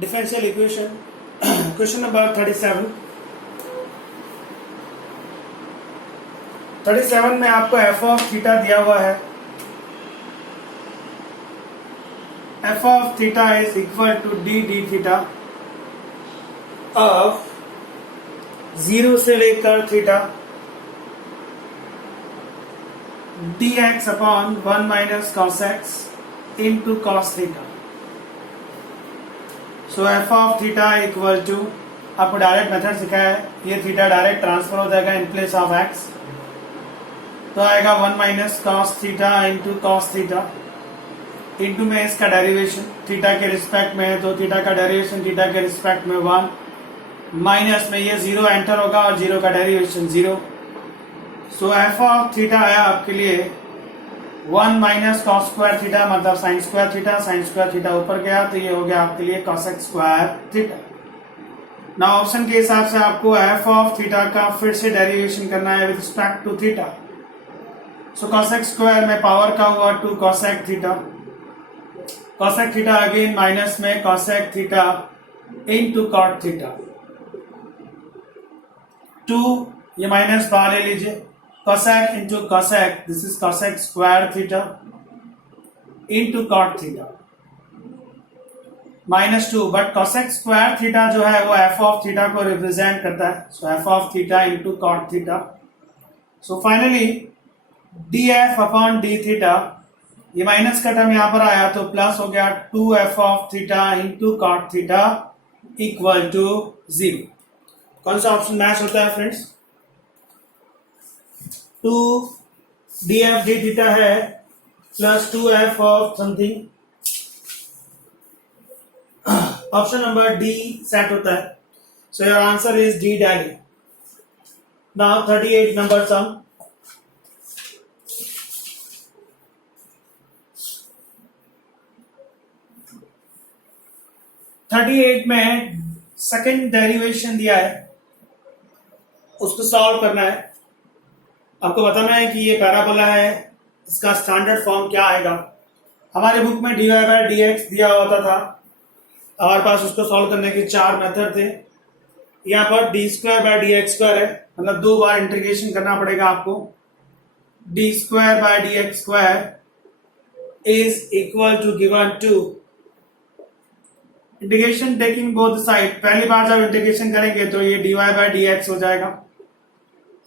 Differential equation question number 37 में आपको F of theta दिया हुआ है। F of theta is equal to D D theta of 0 से लेकर theta dx upon 1 minus cos x into cos theta. So F of theta equal to, आपको direct method सिखाया है, ये थीटा डायरेक्ट ट्रांसफर हो जाएगा इन प्लेस ऑफ एक्स, तो आएगा 1 minus cos theta into cos theta into में इसका डेरिवेशन थीटा के रिस्पेक्ट में है तो थीटा का डेरिवेशन थीटा के रिस्पेक्ट में 1 माइनस में ये 0 एंटर होगा और 0 का derivation 0। So F of theta आया आपके लिए 1 माइनस कॉस स्क्वायर थीटा मतलब साइन स्क्वायर थीटा ऊपर गया तो ये हो गया आपके लिए कॉसेक स्क्वायर थीटा। ना ऑप्शन के हिसाब से आपको एफ ऑफ थीटा का फिर से डेरिवेशन करना है with respect to theta. So cosec square में पावर का हुआ 2 cosec theta, cosec theta again minus में cosec theta into cot theta, 2 ये माइनस बाहर ले लीजिए, cosec into cosec, this is cosec square theta into cot theta minus 2, but cosec square theta जो है वो f of theta को represent करता है, so f of theta into cot theta, so finally df upon d theta, ये minus का term यहाँ पर आया तो प्लस हो गया 2f of theta into cot theta equal to 0। कौन सा ऑप्शन मैच होता है फ्रेंड्स? 2 df d थीटा है plus 2f of something, option number D set होता है। So your answer is D daily. Now 38 number sum, में second derivation दिया है, उसको सॉल्व करना है। आपको बताना है कि ये पैराबोला है, इसका स्टैंडर्ड फॉर्म क्या आएगा। हमारे बुक में dy बाय dx दिया होता था, हमारे पास उसको सॉल्व करने के 4 मेथड थे। यहाँ पर D square by D X square है, मतलब 2 बार इंटीग्रेशन करना पड़ेगा आपको। D square by D X square is equal to given to integration taking both side. पहली बार जब इंटीग्रेशन करेंगे तो ये dy बाय डी एक्स हो जाएगा,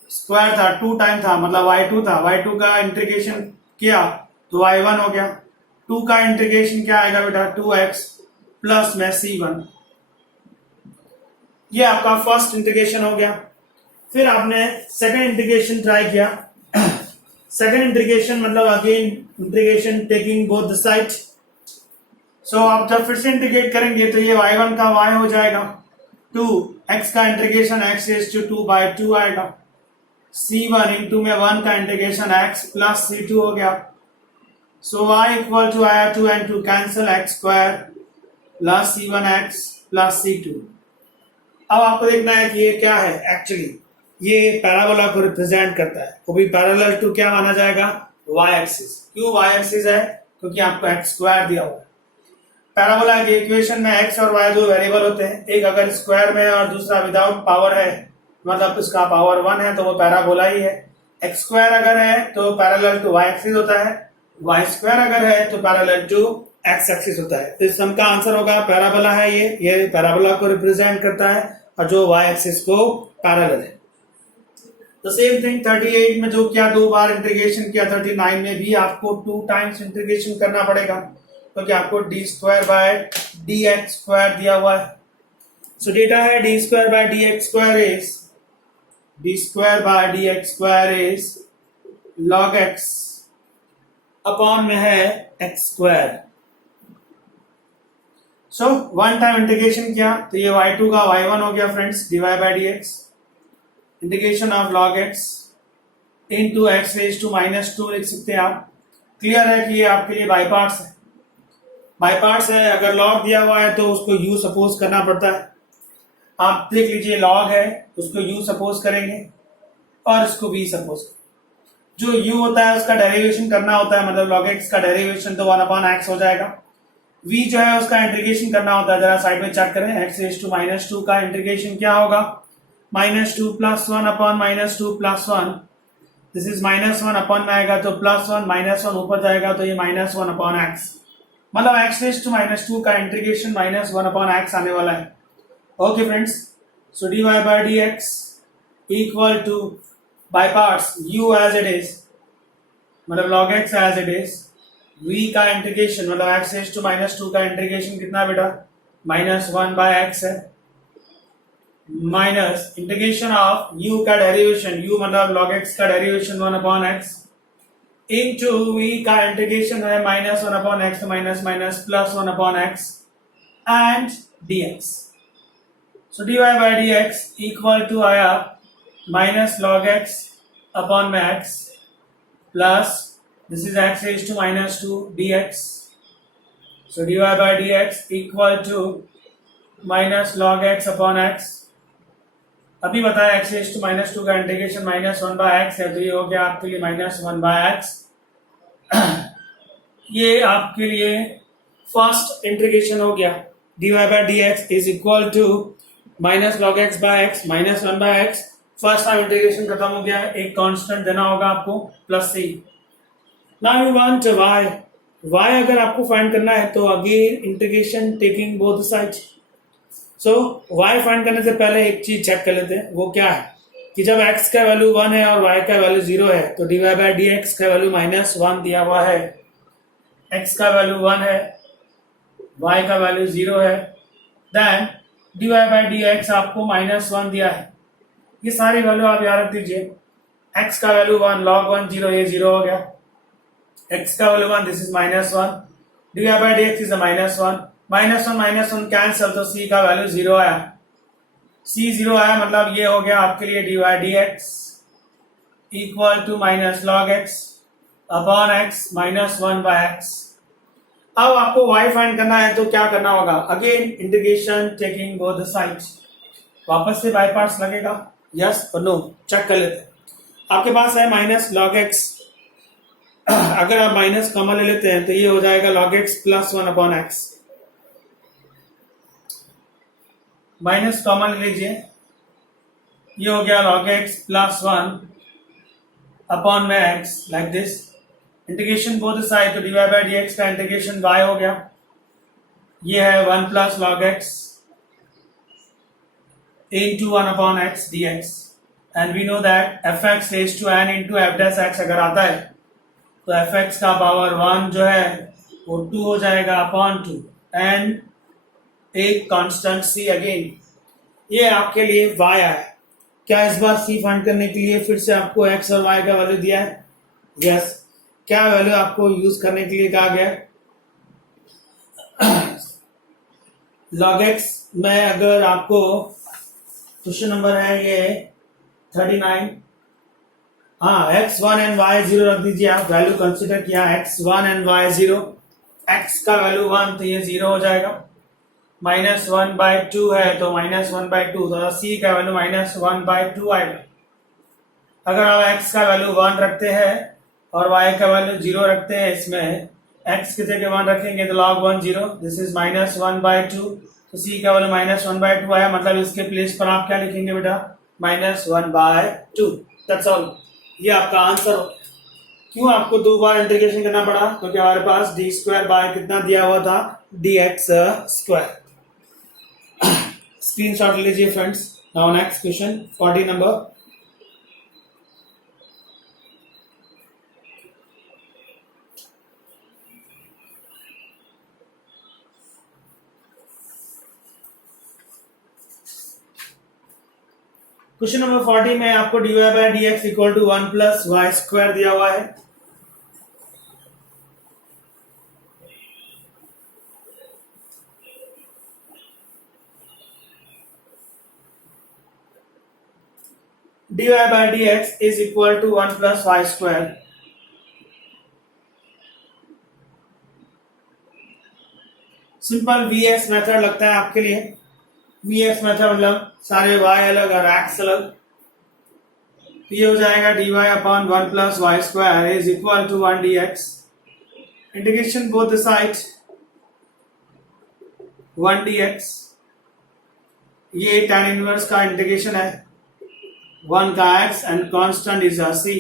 स्क्वायर था 2 टाइम था मतलब y2 था, y2 का इंटीग्रेशन किया तो y1 हो गया, 2 का इंटीग्रेशन क्या आएगा बेटा 2x प्लस में c1। ये आपका फर्स्ट इंटीग्रेशन हो गया। फिर आपने सेकंड इंटीग्रेशन ट्राई किया, सेकंड इंटीग्रेशन मतलब again integration taking both the side. So आप जब फिर से इंटीग्रेट करेंगे तो ये y1 का y हो जाएगा 2, x का integration x is to 2 by 2 आएगा, c1 इंटू में 1 का इंटीग्रेशन x प्लस c2 हो गया। सो y इक्वल टू आया 2 and 2 cancel x square plus c1x plus c2। अब आपको देखना है कि ये क्या है, एक्चुअली ये पैराबोला को रिप्रेजेंट करता है, वो भी पैरेलल टू क्या माना जाएगा y एक्सिस। क्यों y एक्सिस है? क्योंकि आपको x स्क्वायर दिया हुआ है। पैराबोला के इक्वेशन में x और y दो वेरिएबल होते हैं, एक अगर स्क्वायर में और दूसरा विदाउट पावर है मतलब इसका पावर 1 है तो वो पैराबोला ही है। एक्स स्क्वायर अगर है तो पैरेलल टू वाई एक्सिस होता है, वाई स्क्वायर अगर है तो पैरेलल टू एक्स एक्सिस होता है। तो इस सम का आंसर होगा पैराबोला है, ये पैराबोला को रिप्रेजेंट करता है और जो वाई एक्सिस को पैरेलल है। तो सेम थिंग 38 में जो किया 2 बार इंटीग्रेशन किया, 39 में भी आपको 2 टाइम्स इंटीग्रेशन करना पड़ेगा क्योंकि आपको D square by D X square दिया हुआ है। सो डेटा है D square by D X square is d square by dx square is log x upon में है x square। सो 1 टाइम इंटीग्रेशन किया तो ये y2 का y1 हो गया friends, dy by dx integration of log x into x raised to -2 लिख सकते हैं आप। क्लियर है कि ये आपके लिए बाई पार्ट्स है, बाई पार्ट्स है। अगर log दिया हुआ है तो उसको u सपोज करना पड़ता है। आप देख लीजिए log है उसको u सपोज करेंगे और इसको v सपोज। जो u होता है उसका डेरिवेशन करना होता है, मतलब log x का डेरिवेशन तो 1/x हो जाएगा। v जो है उसका इंटीग्रेशन करना होता है, जरा साइड में चेक करें। x रेज टू माइनस 2 का इंटीग्रेशन क्या होगा, -2 + 1 अपॉन -2 + 1, दिस इज -1 अपॉन में आएगा तो +1, -1 ऊपर जाएगा तो ये -1 अपॉन x, मतलब x रेज टू -2 का इंटीग्रेशन -1 अपॉन x आने वाला है। Okay friends, so dy by dx equal to by parts u as it is, मतलब log x as it is, v का इंटीग्रेशन मतलब x रेज टू -2 का integration कितना बेटा, -1 बाय x है, माइनस इंटीग्रेशन ऑफ u का derivation, u मतलब log x का derivation 1 upon x, into v का इंटीग्रेशन है -1 अपॉन x तो minus minus +1 upon x and dx। So dy by dx equal to आया माइनस log x अपॉन में x plus this is x raised to -2 dx. So dy by dx equal to minus log x upon x. अभी बताया x raised to -2 का integration -1 by x है, तो ये हो गया आपके लिए -1 by x। ये आपके लिए फर्स्ट इंटीग्रेशन हो गया। dy by dx is equal to minus log x by x -1 by x। First time integration खत्म हो गया, एक कांस्टेंट देना होगा आपको +c। Now you want y. y अगर आपको फाइंड करना है तो again integration taking both sides. So y find करने से पहले एक चीज चेक कर लेते हैं, वो क्या है कि जब x का वैल्यू 1 है और y का वैल्यू 0 है तो dy by dx का वैल्यू -1 दिया हुआ है, x का वैल्यू 1 है, y का वैल्यू 0 है, देन dy by dx आपको -1 दिया है। ये सारी वैल्यू आप याद रख दीजिए, x का वैल्यू 1, log 1 0, ये 0 हो गया, x का value 1, this is -1, dy by dx is -1, -1 cancel तो c का वैल्यू 0 आया, c 0 आया मतलब ये हो गया आपके लिए dy dx equal to minus log x upon x -1 by x। अब आपको y फाइंड करना है तो क्या करना होगा, again integration taking both sides. वापस से बाय पार्ट्स लगेगा, यस और नो, चेक कर लेते हैं। आपके पास है माइनस log x, अगर आप माइनस कॉमन ले लेते हैं तो ये हो जाएगा log x plus 1 upon x, minus common ले लीजिए, ये हो गया log x प्लस 1 अपॉन में x, like this. Integration both side तो dy by dx का इंटीग्रेशन y हो गया, ये है 1 plus log x into 1 upon x dx, and we know that fx raised to n into f dash x अगर आता है तो fx का पावर 1 जो है वो 2 हो जाएगा अपॉन 2 एंड एक कांस्टेंट c अगेन। ये आपके लिए y आया। क्या इस बार c फाइंड करने के लिए फिर से आपको x और y का वैल्यू दिया है? यस। क्या वैल्यू आपको यूज करने के लिए कहा गया? log x में अगर आपको क्वेश्चन नंबर है ये 39, हाँ x1 एंड y0 रख दीजिए आप, वैल्यू कंसीडर किया x1 एंड y0, x का वैल्यू 1 तो ये 0 हो जाएगा, -1/2 है तो -1/2 तो c का वैल्यू -1/2 आएगा। अगर आप x का वैल्यू 1 रखते हैं और y का वैल्यू 0 रखते हैं, इसमें x की जगह 1 रखेंगे तो log 1 0, दिस इज -1/2, तो c का वैल्यू -1/2 आया, मतलब इसके प्लेस पर आप क्या लिखेंगे बेटा, -1/2। दैट्स ऑल, ये आपका आंसर हो। क्यों आपको 2 बार इंटीग्रेशन करना पड़ा? क्योंकि हमारे पास d² बाय कितना दिया हुआ था, dx²। स्क्रीनशॉट लीजिए friends. Now next question 40 number. Question number 40 में आपको dy by dx equal to 1 plus y square दिया हुआ है। dy by dx is equal to 1 plus y square. Simple vs method लगता है आपके लिए। vs मेथड मतलब सारे y अलग और x अलग, तो ये हो जाएगा dy upon 1 plus y square is equal to 1 dx। Integration both sides, 1 dx, ये tan इनवर्स का इंटीग्रेशन है 1 का x and constant is c।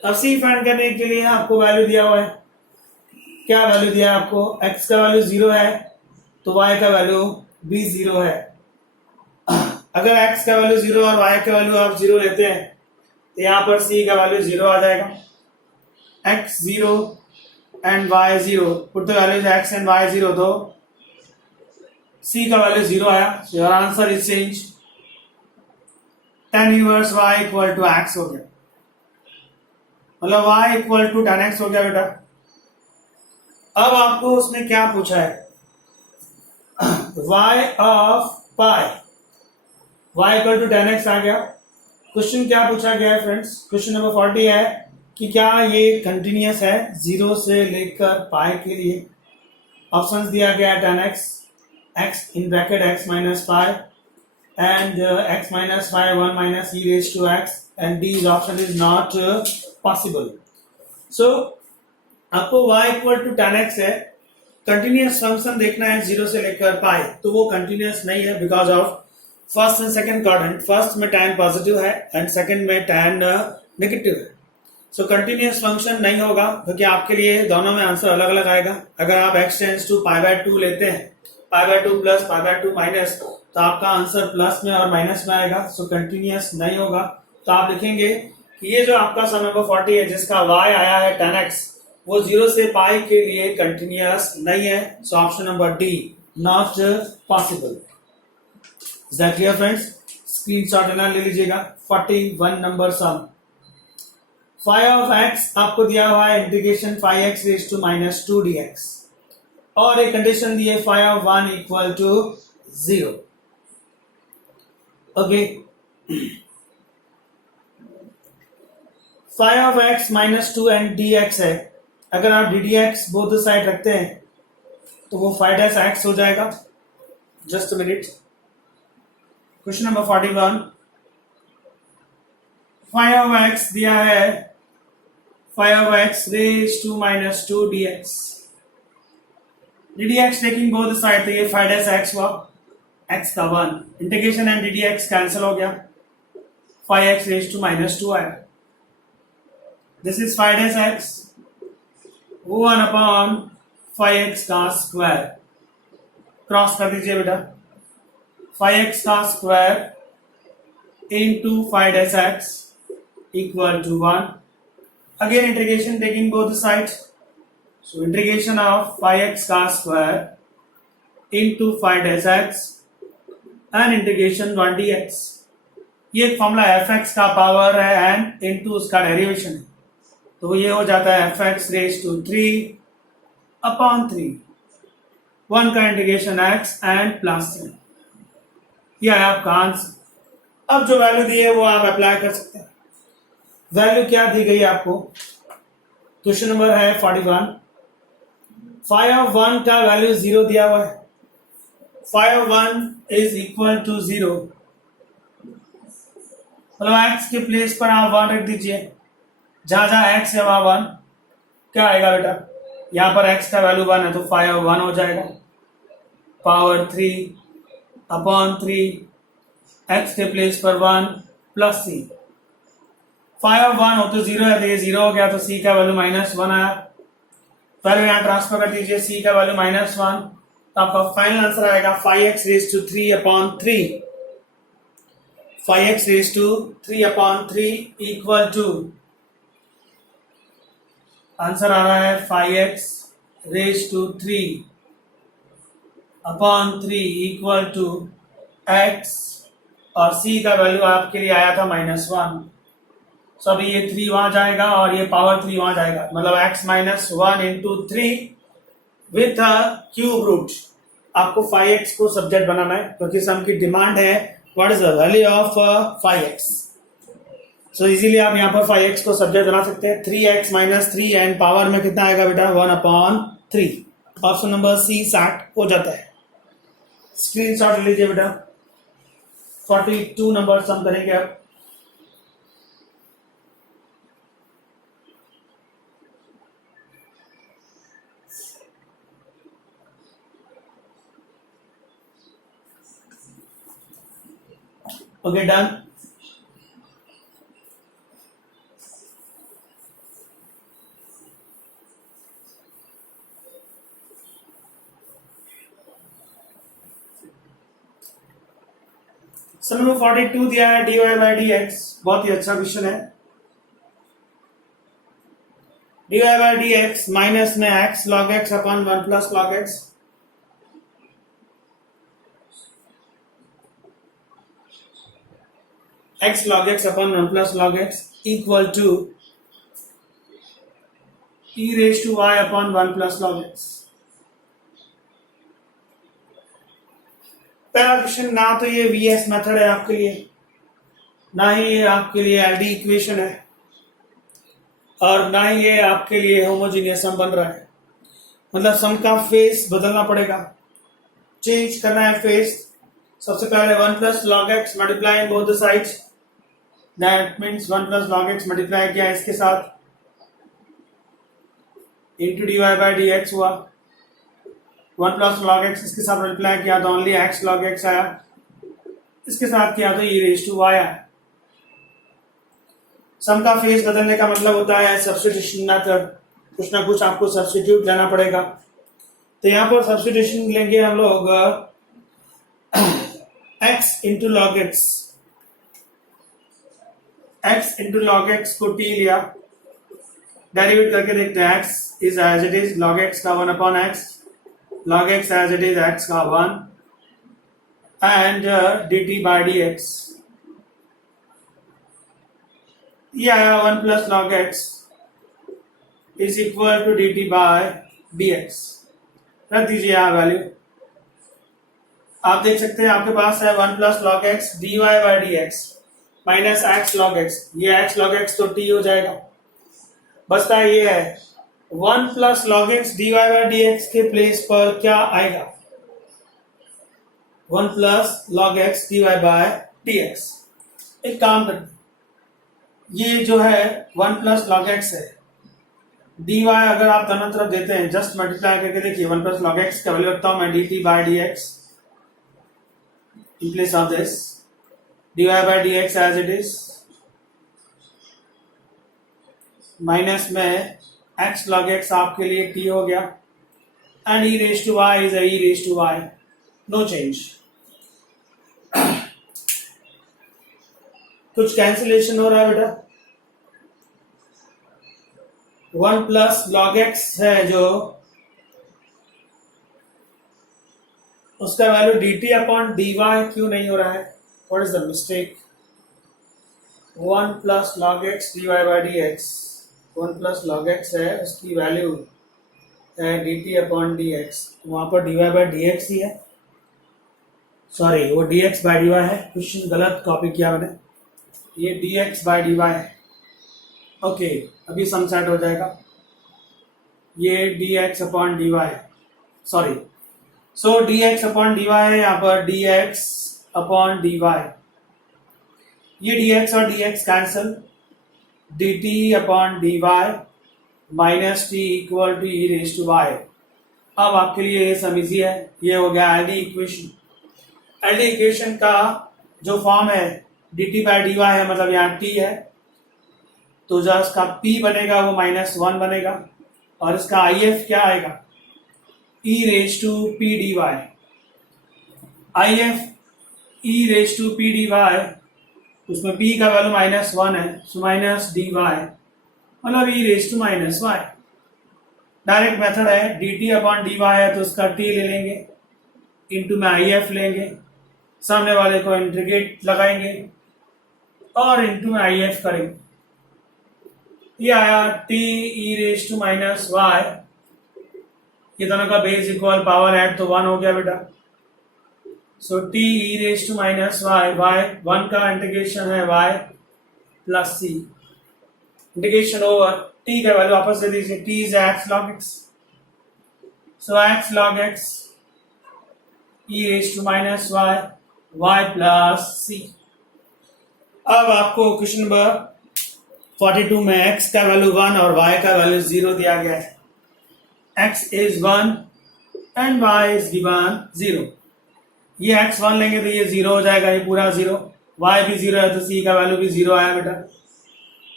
अब c फाइंड करने के लिए आपको वैल्यू दिया हुआ है, क्या वैल्यू दिया है आपको, x का वैल्यू 0 है तो y का वैल्यू भी 0 है। अगर x का वैल्यू 0 और y का वैल्यू आप 0 लेते हैं तो यहाँ पर c का वैल्यू 0 आ जाएगा, x 0 and y 0, put the values x and y 0, तो c का वैल्यू 0 आया, so your answer is change, tan inverse y equal to x हो गया, मतलब y equal to tan x हो गया बेटा। अब आपको उसने क्या पूछा है, y of pi, y equal to tan x आ गया। क्वेश्चन क्या पूछा गया है फ्रेंड्स, क्वेश्चन नंबर 40 है कि क्या ये कंटिन्यूअस है 0 से लेकर पाई के लिए। ऑप्शंस दिया गया है tan x, x in bracket x minus pi and x minus pi 1 minus e raised to x, and D is option is not possible. So आपको y equal to tan x है, continuous function देखना है 0 से लेकर पाई, तो वो continuous नहीं है because of first and second quadrant, first में tan पॉजिटिव है एंड सेकंड में tan नेगेटिव है, सो कंटिन्यूअस फंक्शन नहीं होगा क्योंकि आपके लिए दोनों में आंसर अलग अलग आएगा। अगर आप x tends to pi by 2 लेते हैं, pi by 2 plus pi by 2 minus, तो आपका आंसर प्लस में और माइनस में आएगा, सो कंटिन्यूअस नहीं होगा। तो आप लिखेंगे कि ये जो आपका सम नंबर 40 है जिसका y आया है tan x, वो 0 से पाई के लिए कंटिन्यूअस नहीं है, so option number D not possible. Is that clear friends? Screenshot लेना ले लीजिएगा। 41 number sum, phi of x आपको दिया हुआ है integration phi x raise to minus 2 dx, और एक कंडीशन दी है phi of 1 equal to 0। Okay, phi of x minus 2 and dx है, अगर आप ddx बोथ साइड रखते हैं तो वो फाई डैश x हो जाएगा। Just a minute, question number 41, phi of x दिया है phi of x raise to minus 2 dx, ddx taking both side, तो ये फाई डैश x हुआ, x का 1, इंटीग्रेशन एंड ddx कैंसिल हो गया, phi x raise to minus 2 आया, this is phi dash x 1 upon phi x का square, cross कर दीजिए बेटा, फाई एक्स का square into phi dash x equal to 1, again integration taking both side, so integration of phi x का square into phi dash x and integration 1 dx, ये एक formula f x का power है and into उसका derivation है, तो ये हो जाता है f x raise to 3 upon 3, 1 का इंटीग्रेशन x एंड प्लस 3, यह है आपका आंसर। अब जो वैल्यू दी है वो आप अप्लाई कर सकते हैं। वैल्यू क्या दी गई आपको, क्वेश्चन नंबर है 41, फाई ऑफ 1 का वैल्यू 0 दिया हुआ है, phi of 1 is equal to 0, मतलब x के प्लेस पर आप 1 रख दीजिए, जहां जहां x है वहां 1, क्या आएगा बेटा, यहां पर x का वैल्यू 1 है तो फाई ऑफ 1 हो जाएगा, पावर 3 अपॉन 3, x के प्लेस पर 1 प्लस c, फाई ऑफ 1 हो तो 0 है तो ये 0 हो गया, तो c का वैल्यू -1 आया, वैल्यू यहां ट्रांसफर कर दीजिए, c का वैल्यू -1, तो आपका फाइनल आंसर आएगा phi x raise to 3 upon 3, phi x raise to 3 upon 3 equal to, answer आ रहा है phi x raise to 3 upon 3 equal to x, और c का वैल्यू आपके लिए आया था -1, सो अभी ये 3 वहां जाएगा और ये पावर 3 वहां जाएगा, मतलब x minus 1 into 3 with cube root. आपको फाई एक्स को सब्जेक्ट बनाना है क्योंकि सम की डिमांड है what is the value of phi x, so easily आप यहाँ पर फाई एक्स को सब्जेक्ट बना सकते हैं। 3x माइनस 3 एंड पावर में कितना आएगा बेटा 1 upon 3, option number C set हो जाता है। स्क्रीनशॉट लीजिए बेटा। 42 नंबर सम करेंगे आप। Okay done. सम नंबर 42 दिया है dy बाई dx, बहुत ही अच्छा क्वेश्चन है। dy बाई dx माइनस में x log x upon 1 plus log x, x log x upon 1 plus log x equal to e raised to y upon 1 plus log x। पहला question ना तो ये VS method है आपके लिए, ना ही ये आपके लिए LD इक्वेशन है, और ना ही ये आपके लिए होमोजीनियस सम बन रहा है। मतलब सम का फेस बदलना पड़ेगा, चेंज करना है फेस। सबसे पहले 1 plus log x multiply both the sides, that means 1 plus log x multiply किया इसके साथ इंटू dy बाई dx हुआ, 1 plus log x इसके साथ मल्टीप्लाई किया तो ओनली x log x आया, इसके साथ किया तो e raised to y आया। सम का फेस बदलने का मतलब होता है सब्स्टिट्यूशन मेथड, कुछ ना कुछ आपको सब्स्टिट्यूट लेना पड़ेगा। तो यहाँ पर सब्स्टिट्यूशन लेंगे हम लोग x into log x, x into log x को t लिया, डेरिवेट करके देखते हैं। x is as it is log x का 1 upon x, log x as it is x का 1 एंड dt बाई dx। ये आया 1 plus log x is equal to dt by dx। रख दीजिए यहाँ वैल्यू, आप देख सकते हैं आपके पास है 1 plus log x dy by dx minus x log x, ये x log x तो t हो जाएगा। बचता है ये है 1 plus log x dy by dx के प्लेस पर क्या आएगा, 1 plus log x dy by dx। एक काम करते, ये जो है 1 प्लस log x है, dy अगर आप दोनों तरफ देते हैं जस्ट मल्टीप्लाई करके देखिए, 1 प्लस log x का वैल्यू रखता हूं मैं dt by dx in place of this, dy by dx as it is, minus में x log x आपके लिए t हो गया, and e raised to y is e raised to y, no change। कुछ cancellation हो रहा है बेटा, 1 प्लस log x है जो उसका वैल्यू dt अपॉन dy क्यों नहीं हो रहा है, what is the mistake. 1 plus log x dy by dx, 1 plus log x है, उसकी वैल्यू है dt अपॉन dx, वहां पर dy बाई dx ही है, सॉरी वो dx बाई dy है, क्वेश्चन गलत कॉपी किया मैंने, ये dx बाई dy है। ओके अभी सम सेट हो जाएगा, ये dx upon dy, sorry so dx upon dy है यहाँ पर, dx अपॉन dy, ये dx और dx cancel, dt upon dy minus t equal to e raise to y। अब आपके लिए ये सम इजी है, ये हो गया एलडी इक्वेशन। एलडी इक्वेशन का जो फॉर्म है dt बाई dy है, मतलब यहाँ t है, तो जो इसका p बनेगा वो -1 बनेगा, और इसका if क्या आएगा, e raise to p dy, if e raise to p dy, उसमें p का वैल्यू -1 है, सो माइनस dy मतलब e raise to -y। Direct method है, dt अपॉन dy है तो उसका t ले लेंगे, इंटू में if लेंगे, सामने वाले को इंटीग्रेट लगाएंगे और इंटू में if करेंगे, ये आया t e raise to -y, ये दोनों का बेस इक्वल पावर ऐड तो 1 हो गया बेटा, so t e raise to -y, y 1 का इंटीग्रेशन है y plus c, integration over t का वैल्यू वापस दे दीजिए, t is x log x, so x log x e raise to -y, y plus c। अब आपको question number 42 में x का वैल्यू 1 और y का वैल्यू 0 दिया गया है, x is 1 and y is given 0। ये x 1 लेंगे तो ये 0 हो जाएगा, ये पूरा 0, y भी 0 है तो c का वैल्यू भी 0 आया बेटा।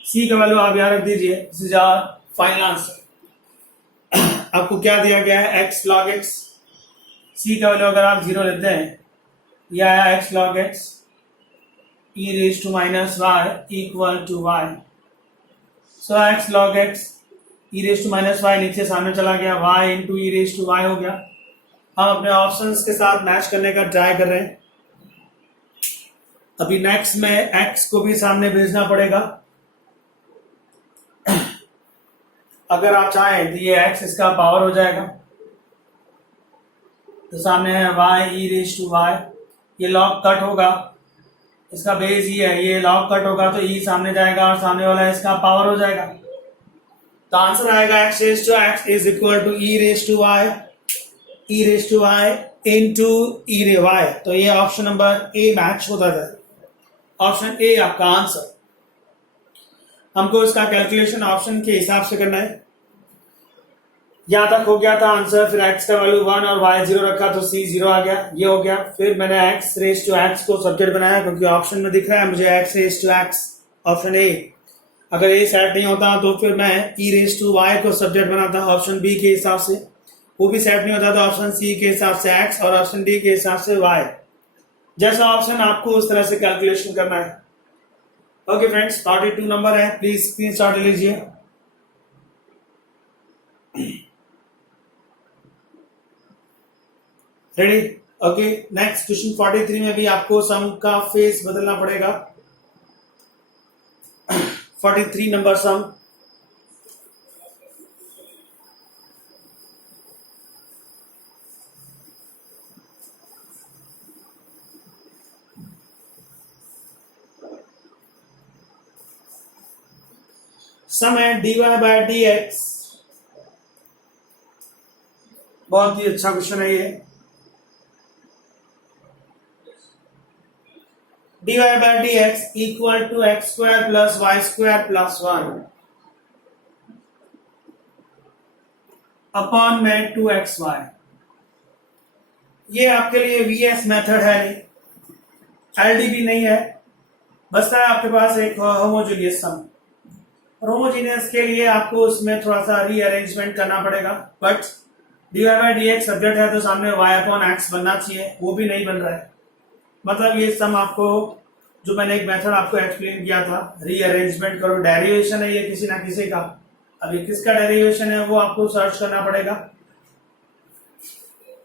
c का वैल्यू आप यहाँ रख दीजिए, this is our final answer. आपको क्या दिया गया है, x log x। c का वैल्यू अगर आप 0 लेते हैं, यह आया x log x e raised to minus y equal to y। So x log x e raised to minus y नीचे सामने चला गया, y into e raised to y हो गया। हम अपने ऑप्शंस के साथ मैच करने का ट्राई कर रहे हैं। अभी नेक्स्ट में x को भी सामने भेजना पड़ेगा। अगर आप चाहें तो ये x इसका पावर हो जाएगा, तो सामने है y e raised to y, ये log कट होगा, इसका बेस ही है, ये log कट होगा तो e सामने जाएगा और सामने वाला इसका पावर हो जाएगा। तो आंसर आएगा x raised to x is equal to e raised to y into e रे y। तो ये ऑप्शन नंबर ए मैच होता था, ऑप्शन ए आपका आंसर। हमको इसका कैलकुलेशन ऑप्शन के हिसाब से करना है। यहां तक हो गया था आंसर, फिर x का वैल्यू 1 और y 0 रखा तो c 0 आ गया, ये हो गया। फिर मैंने x रेज टू x को सब्जेक्ट बनाया क्योंकि ऑप्शन में दिख रहा है मुझे x raise to x, option A. अगर ए सेट नहीं होता तो फिर मैं e रेज टू y को सब्जेक्ट बनाता ऑप्शन बी के हिसाब से, वो भी सेट नहीं होता तो ऑप्शन सी के हिसाब से x और ऑप्शन डी के हिसाब से y। जैसा ऑप्शन आपको उस तरह से कैलकुलेशन करना है। ओके फ्रेंड्स, 42 नंबर है, प्लीज स्क्रीनशॉट ले लीजिए। रेडी? ओके, नेक्स्ट क्वेश्चन 43 में भी आपको सम का फेस बदलना पड़ेगा। 43 नंबर सम। सम है dy बाय dx। बहुत ही अच्छा क्वेश्चन है ये। dy by dx equal to x square plus y square plus 1 upon में 2xy। ये आपके लिए vs मेथड है नहीं, एलडीबी नहीं है, बचता है आपके पास एक होमोजीनियस सम। होमोजीनियस के लिए आपको उसमें थोड़ा सा रीअरेंजमेंट करना पड़ेगा, but dy by dx subject है तो सामने y अपॉन x बनना चाहिए, वो भी नहीं बन रहा है। मतलब ये सम आपको, जो मैंने एक मेथड आपको एक्सप्लेन किया था, रीअरेंजमेंट करो, डेरिवेशन है ये किसी ना किसी का। अभी किसका डेरिवेशन है वो आपको सर्च करना पड़ेगा।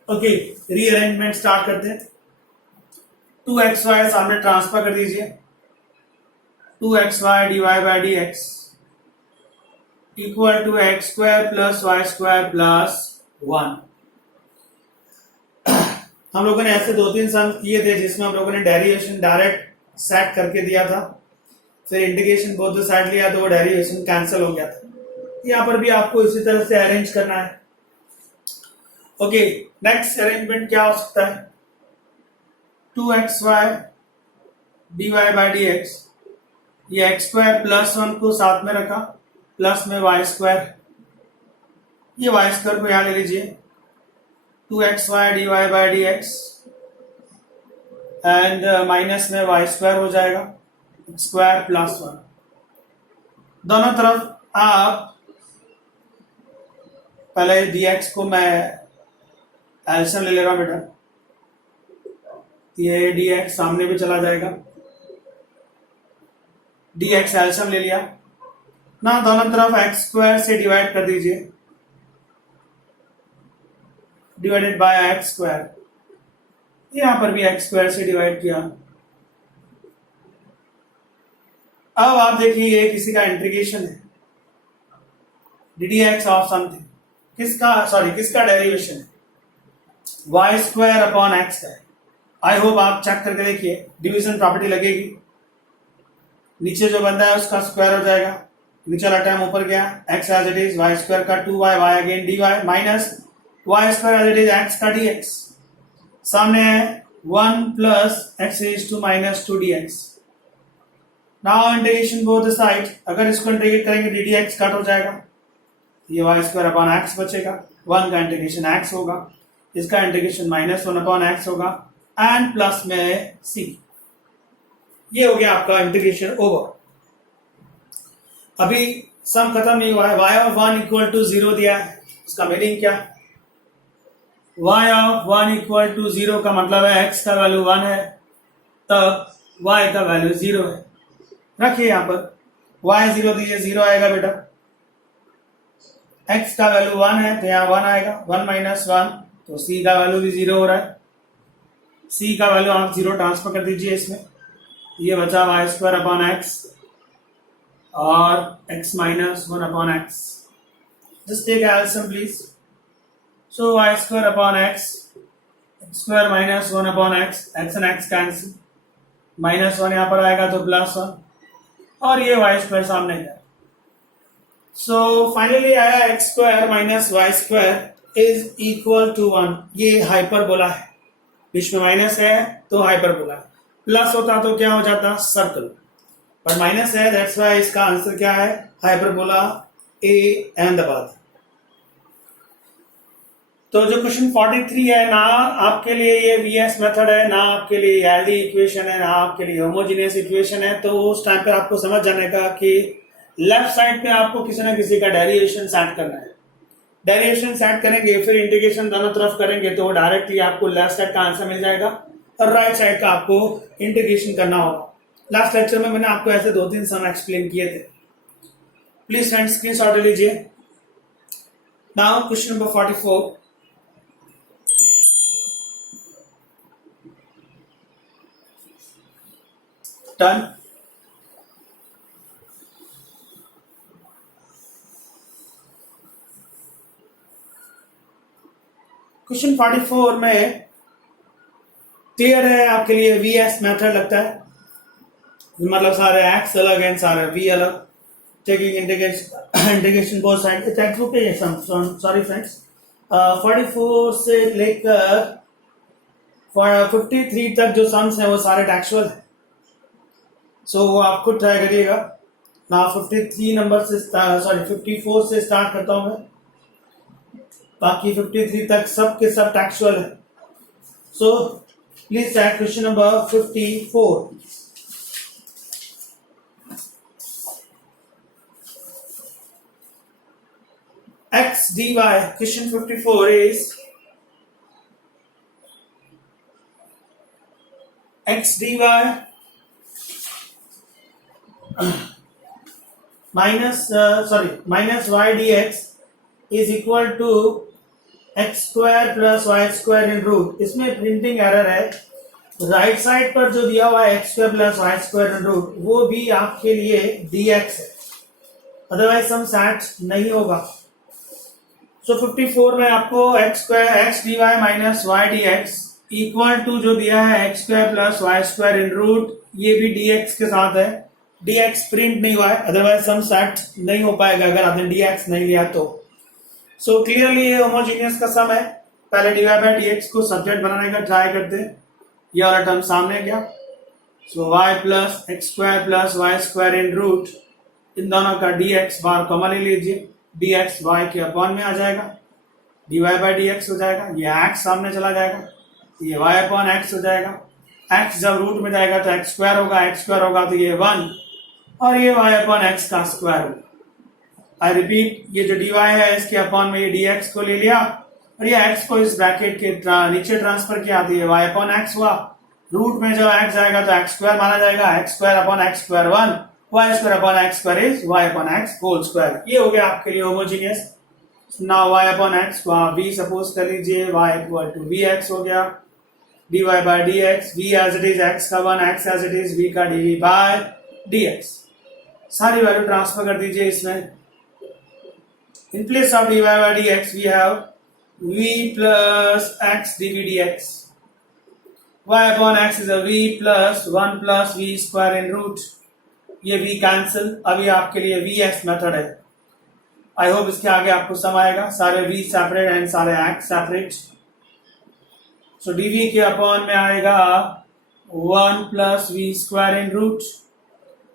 ओके, रीअरेंजमेंट स्टार्ट करते हैं। 2xy सामने ट्रांसफर कर दीजिए, 2xy dy by dx equal to x square plus y square plus 1। हम लोगों ने ऐसे 2-3 सम किए थे जिसमें हम लोगों ने डेरिवेशन डायरेक्ट सेट करके दिया था, फिर इंटीग्रेशन बोथ द साइड लिया तो वो डेरिवेशन कैंसिल हो गया था। यहाँ पर भी आपको इसी तरह से अरेंज करना है। ओके, नेक्स्ट अरेंजमेंट क्या हो सकता है? 2xy dy by dx, ये एक्स स्क्वायर प्लस 1 को साथ में रखा, प्लस में वाई स्क्वायर, ये वाई स्क्वायर को यहाँ ले लीजिए, 2xy dy by dx and minus में वाई स्क्वायर हो जाएगा, स्क्वायर प्लस 1। दोनों तरफ आप पहले dx को मैं एल्शियम ले ले रहा हूं बेटा, ये dx सामने भी चला जाएगा, dx एल्शियम ले लिया ना, दोनों तरफ एक्स स्क्वायर से डिवाइड कर दीजिए, डिवाइडेड बाय एक्स स्क्वायर, यहां पर भी एक्स स्क्वायर से डिवाइड किया। अब आप देखिए ये किसी का इंटीग्रेशन है, ddx ऑफ समथिंग, किसका डेरिवेशन है? वाई स्क्वायर अपॉन एक्स का है। आई होप आप चेक करके देखिए, डिवीजन प्रॉपर्टी लगेगी, नीचे जो बंदा है उसका स्क्वायर हो जाएगा, नीचे वाला टर्म ऊपर गया, x as it is, y square का 2y, y again dy minus y square as it is x का dx, सामने है 1 plus x raise to minus 2 dx। Now integration both the side, अगर इसको इंटीग्रेट करेंगे ddx cut हो जाएगा, ये वाई स्क्वायर अपॉन x बचेगा, 1 का इंटीग्रेशन x होगा, इसका इंटीग्रेशन माइनस 1 अपॉन x होगा, एंड प्लस में c, ये हो गया आपका इंटीग्रेशन ओवर। अभी सम खत्म नहीं हुआ है, y ऑफ 1 इक्वल टू 0 दिया है, इसका मीनिंग क्या? y ऑफ 1 इक्वल टू 0 का मतलब है x का वैल्यू 1 है तब y का वैल्यू 0 है। रखिए यहाँ पर y 0 दीजिए, 0 आएगा बेटा। x का वैल्यू 1 है तो यहाँ 1 आएगा, 1 माइनस 1 तो c का वैल्यू भी 0 हो रहा है। c का वैल्यू आप 0 ट्रांसफर कर दीजिए इसमें, ये बचा वाई स्क्वायर अपॉन एक्स और x minus 1 upon x. Just take LCM please. So y square upon x square minus 1 upon x, x and x cancel, minus 1 यहाँ पर आएगा तो प्लस 1 और ये वाई स्क्वायर सामने गया। सो फाइनली आया x square minus y square is equal to 1। ये हाइपरबोला है, बीच में माइनस है तो हाइपरबोला, प्लस होता तो क्या हो जाता? सर्कल, पर माइनस है दैट्स व्हाई इसका आंसर क्या है? हाइपरबोला ए अहमदाबाद। तो जो क्वेश्चन 43 है ना आपके लिए ये वीएस मेथड है, ना आपके लिए हेल्दी इक्वेशन है, ना आपके लिए होमोजेनियस इक्वेशन है। तो उस टाइम पे आपको समझ जाने का कि लेफ्ट साइड पे आपको किसी ना किसी का डेरिवेशन सेट करना है। डेरिवेशन सेट करेंगे फिर इंटीग्रेशन दोनों तरफ करेंगे तो डायरेक्टली आपको लेफ्ट साइड का आंसर मिल जाएगा और राइट साइड का आपको इंटीग्रेशन करना होगा। लास्ट लेक्चर में मैंने आपको ऐसे 2-3 सम एक्सप्लेन किए थे। प्लीज फ्रेंड्स स्क्रीनशॉट ले लीजिए। Now question number 44। Done. Question 44 में क्लियर है आपके लिए वीएस मेथड लगता है, मतलब सारे एक्स अलग हैं सारे वी अलग, taking integration both side. Text book पे सॉरी फ्रेंड्स 44 से लेकर 53 तक जो सम्स हैं वो सारे टेक्सुअल है। सो वो आप खुद ट्राई करिएगा ना। 53 नंबर से 54 से स्टार्ट करता हूं मैं, बाकी 53 तक सब के सब टेक्सुअल है। So please start question number 54। x dy, question 54 is x dy minus y dx is equal to x square plus y square in root। इसमें प्रिंटिंग एरर है, राइट साइड पर जो दिया हुआ है x square plus y square in root वो भी आपके लिए dx है, अदरवाइज सम सेट नहीं होगा। सो 54 में आपको x square x dy minus y dx equal to जो दिया है x square plus y square in root, ये भी dx के साथ है। dx प्रिंट नहीं हुआ है, अदरवाइज सम सेट नहीं हो पाएगा अगर आपने dx नहीं लिया तो। सो क्लियरली ये होमोजेनियस का सम है। पहले dy बाय dx को सब्जेक्ट बनाने का ट्राई करते हैं, ये वाला टर्म सामने गया। So y plus x square plus y square in root, इन दोनों का dx बार कॉमन ले लीजिए, dx y के अपॉन में आ जाएगा, dy बाय dx हो जाएगा, ये x सामने चला जाएगा, ये y अपॉन x हो जाएगा। x जब रूट में जाएगा तो x स्क्वायर होगा तो ये 1 और ये y अपॉन x का स्क्वायर होगा। आई रिपीट, ये जो dy है इसके अपॉन में ये dx को ले लिया और ये x को इस ब्रैकेट के नीचे ट्रांसफर किया तो ये y अपॉन x हुआ। रूट में जब x जाएगा तो x स्क्वायर माना जाएगा, x square upon x square 1, y square upon x square is y upon x whole square. ये हो गया आपके लिए homogeneous. Now y upon x को आप v सपोज कर लीजिए, y इक्वल टू vx हो गया, dy by dx, v as it is x का 1, x as it is v का dv बाय dx। सारी वैल्यू ट्रांसफर कर दीजिए इसमें। In place of dy by dx we have v plus x dv dx, y upon x is a v plus 1 plus v square in root, ये v cancel. अभी आपके लिए vs method है। I hope इसके आगे आपको समझ आएगा, सारे v सेपरेट एंड सारे x सेपरेट। सो dv के अपॉन में आएगा 1 plus v square in root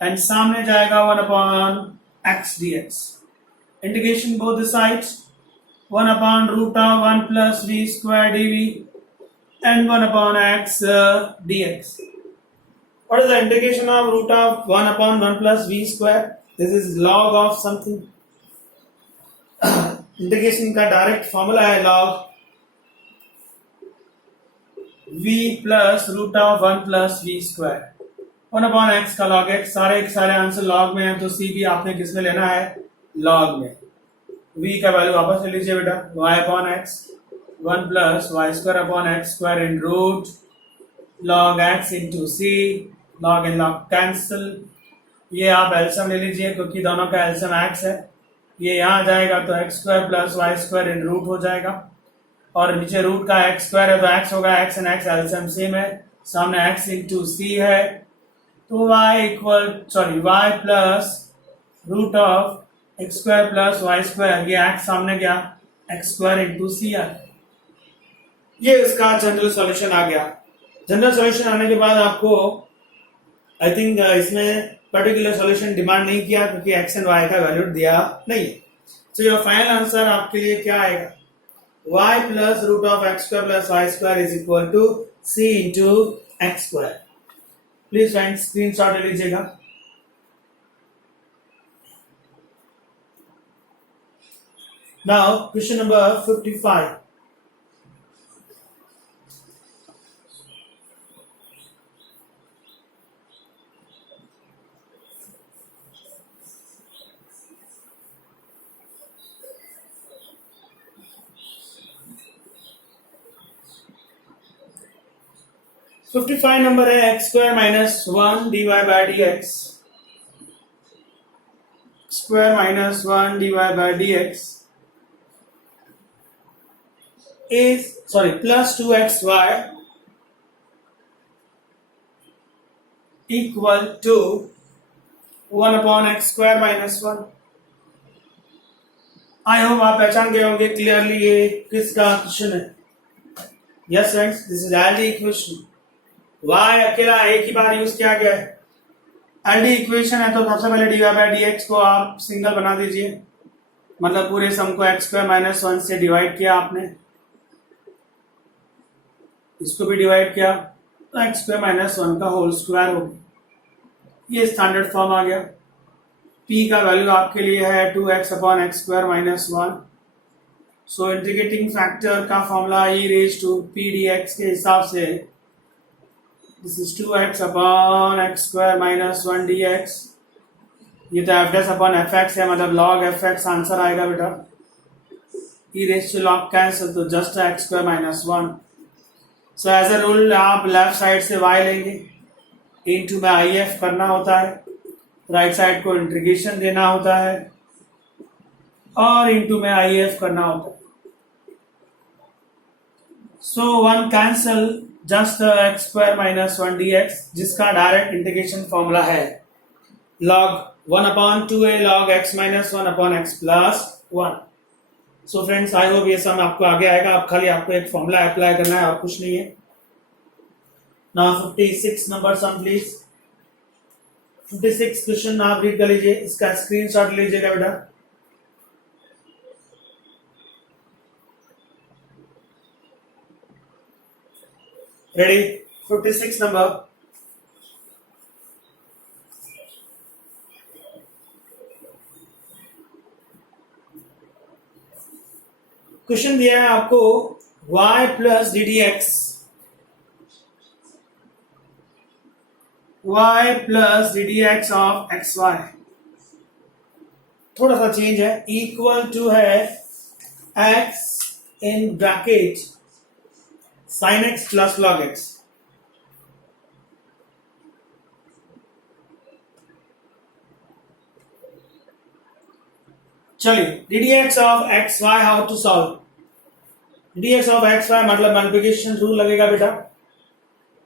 and सामने जाएगा 1 upon x dx। Integration both the sides, 1 upon root of 1 plus v square dv and 1 upon x dx। What is the integration of root of 1 upon 1 plus v square? This is log of something. Integration का direct formula है log v plus root of 1 plus v square 1 upon x का log x. सारे answer log में है, तो c भी आपने किस में लेना है? log में. v का वैल्यू वापस ले लीजिए बेटा, y upon x 1 plus y square upon x square in root log x into c. log इन log कैंसिल. ये आप एलसीएम ले लीजिए क्योंकि दोनों का एलसीएम x है. ये यहाँ जाएगा तो x square plus y square in root हो जाएगा, और नीचे रूट का x स्क्वायर है तो x होगा, x and x LCM same है, सामने x इंटू c है, तो y plus root of x square plus y square, ये x सामने गया, x स्क्वायर इंटू c है. ये इसका जनरल सॉल्यूशन आ गया. जनरल सॉल्यूशन आने के बाद आपको आई थिंक इसमें पर्टिकुलर सॉल्यूशन डिमांड नहीं किया क्योंकि x एंड y का वैल्यू दिया नहीं. सो योर फाइनल आंसर आपके लिए क्या आएगा? y plus root of x square plus y square is equal to c into x square. Please friends screenshot ले लीजिएगा. Now question number 55. नंबर है x square minus 1 dy by dx. Square minus 1 dy by dx is plus 2xy equal to 1 upon x square minus 1. I hope आप पहचान गए होंगे clearly ये किसका question है. Yes friends, this is LD equation. y अकेला एक ही बार use किया गया है. एलडी इक्वेशन है तो सबसे पहले dy बाय dx को आप सिंगल बना दीजिए, मतलब पूरे सम को x स्क्वायर माइनस 1 से डिवाइड किया आपने, इसको भी डिवाइड किया तो x स्क्वायर माइनस 1 का होल स्क्वायर हो गया. ये स्टैंडर्ड फॉर्म आ गया. p का वैल्यू आपके लिए है 2x upon x square minus 1. So integrating factor का formula e raise to p dx के हिसाब से this is 2x upon x square minus 1 dx. ये तो f dash upon f x है, मतलब लॉग एफ एक्स आंसर आएगा बेटा. E raise to log cancel तो just x square minus 1. So as a rule आप लेफ्ट साइड से y लेंगे, इनटू में आई एफ करना होता है, राइट साइड को इंटीग्रेशन देना होता है, और इनटू में आई एफ करना होता है. So one cancel just x square minus 1 dx, जिसका डायरेक्ट इंटीग्रेशन फॉर्मूला है log 1 upon 2a log x minus 1 upon x plus 1. So friends I hope ये सम आपको आगे आएगा. अब खाली आपको एक फॉर्मूला अप्लाई करना है और कुछ नहीं है. Now 56 number sum please. 56 question आप रीड कर लीजिए, इसका स्क्रीनशॉट लीजिएगा बेटा. रेडी? 56 नंबर. क्वेश्चन दिया है आपको y plus D D x, y plus D D x of x y. थोड़ा सा चेंज है, इक्वल टू है x in bracket sin x plus log x. चलिए D D x of x y how to solve. D D x of x y मतलब multiplication rule लगेगा बेटा.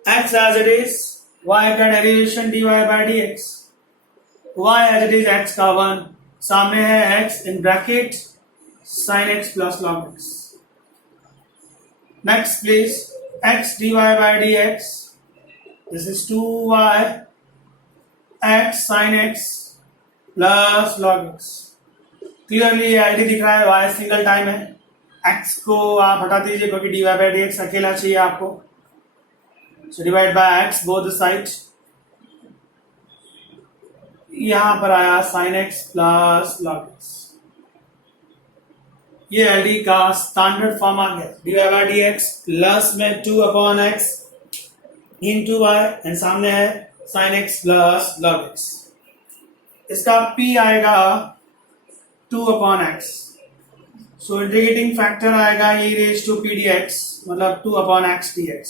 x as it is, y का derivation dy by dx, y as it is x का 1, सामने है x in bracket sin x plus log x. Next please, x dy by dx, this is 2y x sin x plus log x. Clearly ये ID दिख रहा है, y single time है, x को आप हटा दीजिए क्योंकि dy by dx अकेला चाहिए आपको. So divide by x both the sides. यहां पर आया sin x plus log x। ये एलडी का स्टैंडर्ड फॉर्म आ गया, dy बाई dx प्लस में 2 upon x into y and सामने है sin x plus log x। इसका p आएगा 2 upon x, so integrating factor आएगा e raise to p dx मतलब 2 upon x dx।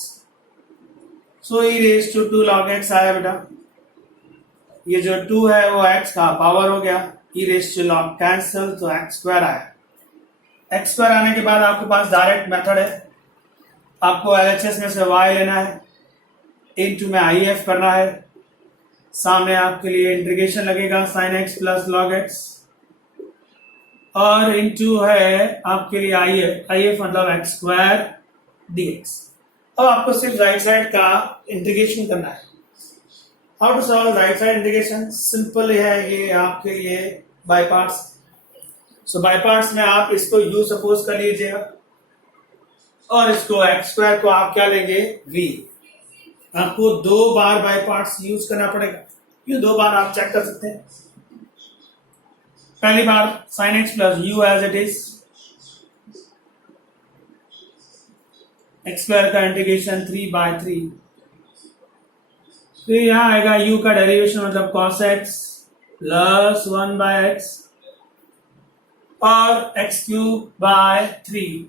So e raise to 2 log x आया बेटा, ये जो 2 है वो x का पावर हो गया, e raise to log cancel तो x स्क्वायर आया। x स्क्वायर आने के बाद आपके पास डायरेक्ट मेथड है, आपको LHS में से y लेना है, इनटू में IF करना है, सामने आपके लिए इंटीग्रेशन लगेगा sin x plus log x और इनटू है आपके लिए IF मतलब x स्क्वायर dx। अब आपको सिर्फ राइट साइड का इंटीग्रेशन करना है। How to solve right side integration? Simple है, ये आपके लिए by parts. So by parts में आप इसको u सपोज कर लीजिएगा और इसको x स्क्वायर को आप क्या लेंगे v। आपको 2 बार बाय पार्ट्स यूज करना पड़ेगा, ये 2 बार आप चेक कर सकते हैं। पहली बार sin x plus u as it is, x square का इंटीग्रेशन 3/3, तो यहाँ आएगा u का डेरिवेशन मतलब cos x प्लस 1/x और x cube by 3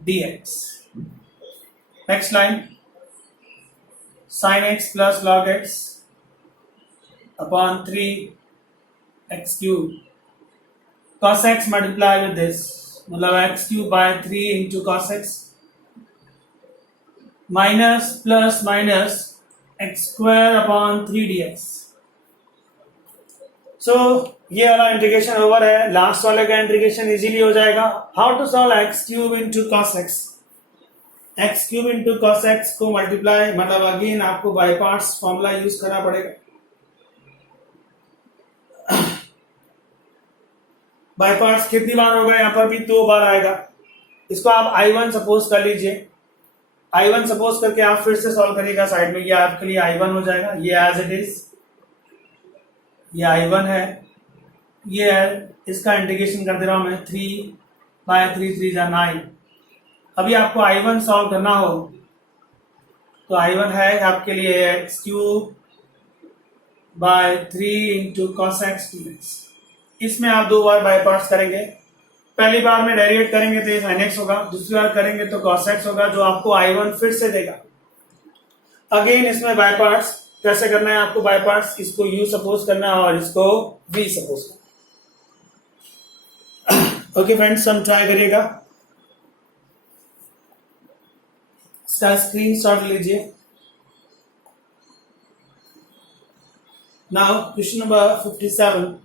dx। Next line sin x plus log x upon 3 x cube cos x multiply with this मतलब x cube by 3 into cos x minus plus minus x square upon 3 dx। सो ये वाला integration over है, last वाले का integration easily हो जाएगा। How to solve x cube into cos x? x cube into cos x को multiply मतलब again आपको बाय पार्ट्स फॉर्मूला यूज करना पड़ेगा। बाय पार्ट्स कितनी बार होगा? यहाँ पर भी 2 बार आएगा। इसको आप I1 सपोज कर लीजिए, I1 सपोज करके आप फिर से सॉल्व करिएगा साइड में, ये आपके लिए I1 हो जाएगा, ये एज इट इज, ये I1 है, ये है, इसका इंटीग्रेशन कर दे रहा हूं मैं 3/3 3 जा 9। अभी आपको I1 सॉल्व करना हो तो I1 है आपके लिए x cube by 3 into cos x dx। इसमें आप 2 बार बाय पार्ट्स करेंगे, पहली बार में डेरिवेट करेंगे तो ये sin x होगा, दूसरी बार करेंगे तो cos x होगा, जो आपको I1 फिर से देगा। अगेन इसमें बाय पार्ट्स कैसे करना है आपको? बाय पार्ट्स इसको u सपोज करना है और इसको v सपोज करना। ओके फ्रेंड्स, हम ट्राई करिएगा, इसका स्क्रीनशॉट लीजिए। नाउ क्वेश्चन नंबर 57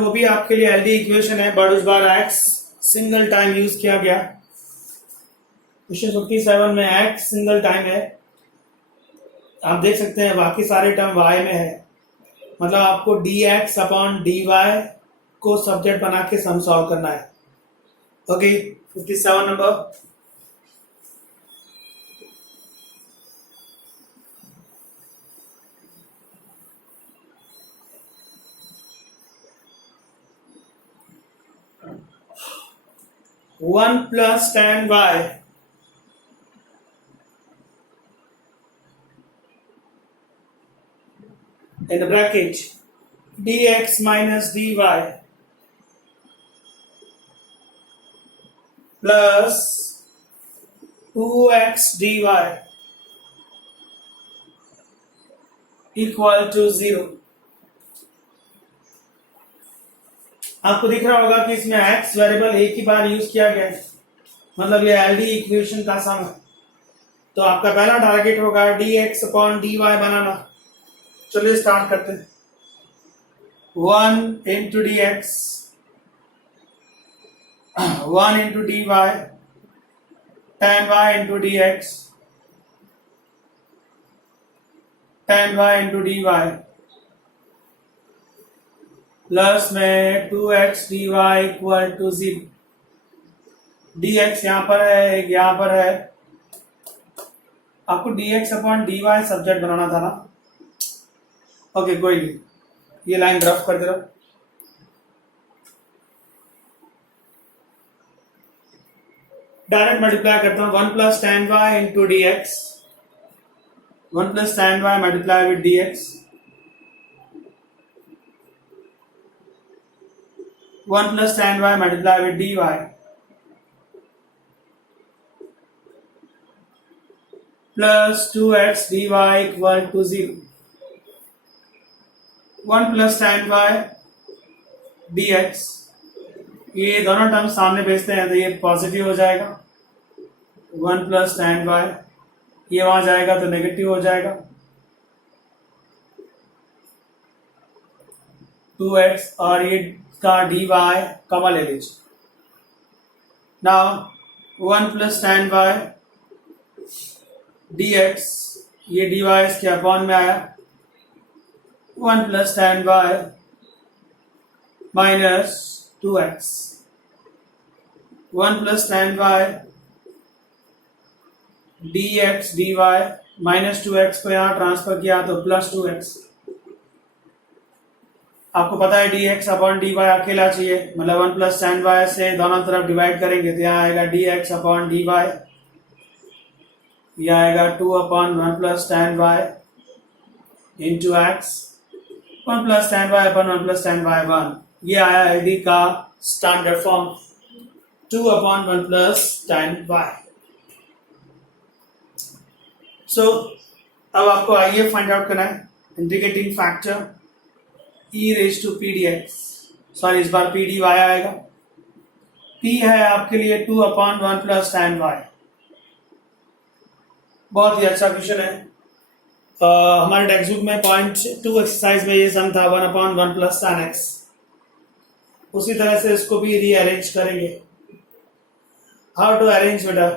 वो भी आपके लिए एलडी इक्वेशन है, बट उस बार x सिंगल टाइम यूज किया गया। क्वेश्चन 57 में x सिंगल टाइम है, आप देख सकते हैं बाकी सारे टर्म y में है, मतलब आपको dx अपॉन dy को सब्जेक्ट बना के सम सॉल्व करना है। Okay 57 number, one plus tan y in the bracket dx minus dy plus 2x dy equal to 0। आपको दिख रहा होगा कि इसमें x वेरिएबल एक ही बार यूज किया गया है, मतलब ये एलडी इक्वेशन का सम है। तो आपका पहला टारगेट होगा dx अपॉन dy बनाना। चलिए स्टार्ट करते हैं। 1 into dx, 1 into dy, tan y into dx, tan y into dy plus में 2x dy equal to 0। dx यहाँ पर है, एक यहाँ पर है, आपको dx अपॉन dy सब्जेक्ट बनाना था ना। ओके कोई नहीं, ये लाइन ड्रॉप कर दे रहा हूं। डायरेक्ट मल्टीप्लाई करता हूं, 1 plus tan y into d x, 1 plus tan y multiply with d x, 1 plus tan y multiply with d y, plus 2x dy equal to 0, 1 plus tan y dx, ये दोनों term सामने भेजते हैं तो ये positive हो जाएगा, 1 plus tan y, ये वहां जाएगा तो नेगेटिव हो जाएगा, 2x और ये का dy कॉमन ले लीजिए। Now 1 plus tan y dx, ये dy इसके अपॉन में आया, 1 plus tan y minus 2x, 1 plus tan y dx dy, minus 2x को यहाँ ट्रांसफर किया तो प्लस 2x। आपको पता है dx अपॉन dy अकेला चाहिए, मतलब 1 प्लस tan y से दोनों तरफ डिवाइड करेंगे तो यहाँ आएगा dx अपॉन dy, यह आएगा 2 upon 1 plus tan y into x, 1 plus tan y upon 1 plus tan y 1, ये आया एलडी का standard form, 2 upon 1 plus tan y। So अब आपको आइए फाइंड आउट करना है integrating factor e raise to p d x, sorry इस बार पी डी वाई आएगा, p है आपके लिए 2 अपॉन 1 प्लस tan y। बहुत ही अच्छा क्वेश्चन है, हमारे टेक्स्ट बुक में पॉइंट 2 एक्सरसाइज में ये सम था 1 अपॉन 1 प्लस tan x, उसी तरह से इसको भी रीअरेंज करेंगे। हाउ टू अरेंज बेटा,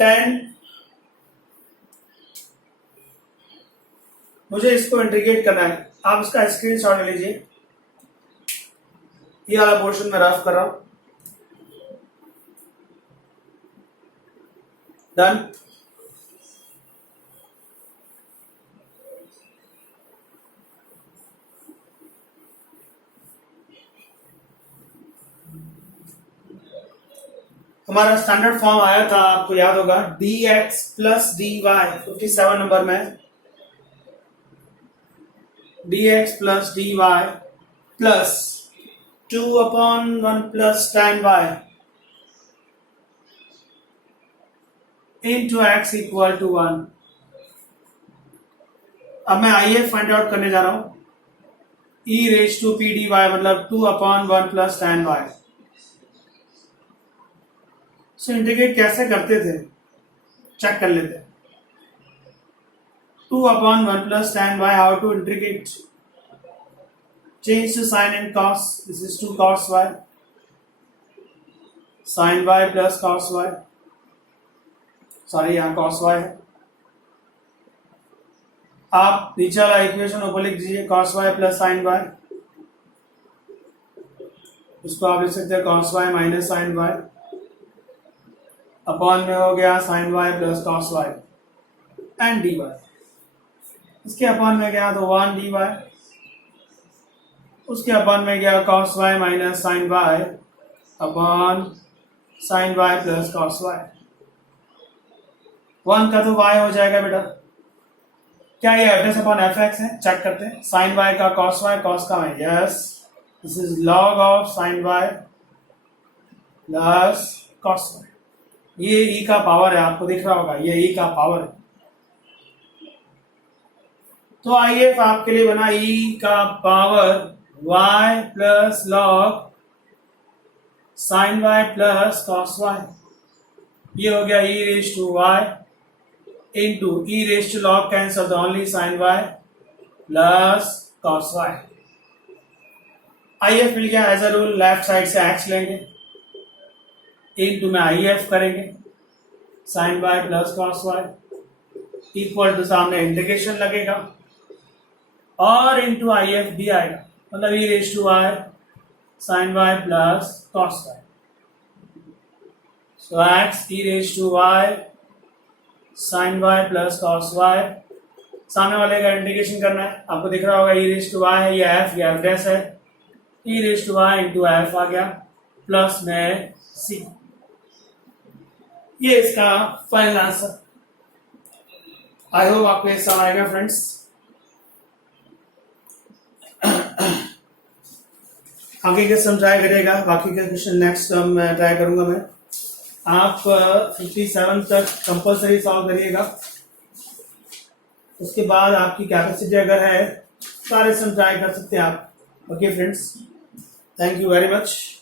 10, मुझे इसको इंटीग्रेट करना है, आप इसका स्क्रीनशॉट ले लीजिए, ये वाला पोर्शन में रफ कर रहा हूं, डन। हमारा स्टैंडर्ड फॉर्म आया था, आपको याद होगा, dx प्लस dy, 57 नंबर में, dx plus dy plus 2 upon 1 plus tan y into x equal to 1। अब मैं आइए फाइंड आउट करने जा रहा हूं, e raise to p d y मतलब 2 upon 1 plus tan y। So integrate कैसे करते थे चेक कर लेते हैं, 2 upon 1 plus tan y, how to integrate, change to sin and cos, this is 2 cos y, sin y plus cos y, sorry यहाँ cos y है, आप नीचे वाला इक्वेशन ऊपर लिख दीजिए cos y plus sin y, उसको आप लिख सकते हैं cos y minus sin y, upon में हो गया sin y plus cos y and dy, इसके अपॉन में गया तो 1 dy, उसके अपॉन में गया cos y minus sin y upon sin y plus cos y, 1 का तो y हो जाएगा बेटा, क्या ये F S upon f x है, चेक करते हैं, sin y का cos y, cos का y, yes, this is log of sin y plus cos y, ये e का पावर है, आपको दिख रहा होगा ये e का पावर है, तो आइए आपके लिए बना e का power y plus log sin y plus cos y, ये हो गया e raise to y into e raise to log cancel तो only sin y plus cos y। IF मिल गया, as a rule left side से x लेंगे into में IF करेंगे, sin y plus cos y equal to सामने integration लगेगा और इंटू IF भी आएगा, मतलब e raise to y sin y plus cos y, so x e raise to y sine y plus cos y, सामने वाले का इंटीग्रेशन करना है, आपको दिख रहा होगा ई रेज टू वाई है, ये एफ डैश है, e raise to y into f आ गया प्लस में सी, ये इसका फाइनल आंसर। आई होप आपको ये समझ आएगा फ्रेंड्स। आगे के समझाया करेगा, बाकी का क्वेश्चन नेक्स्ट ट्राई करूंगा मैं। आप 57 तक कंपलसरी सॉल्व करिएगा, उसके बाद आपकी कैपेसिटी अगर है सारे सम ट्राई कर सकते हैं आप। Okay friends, thank you very much.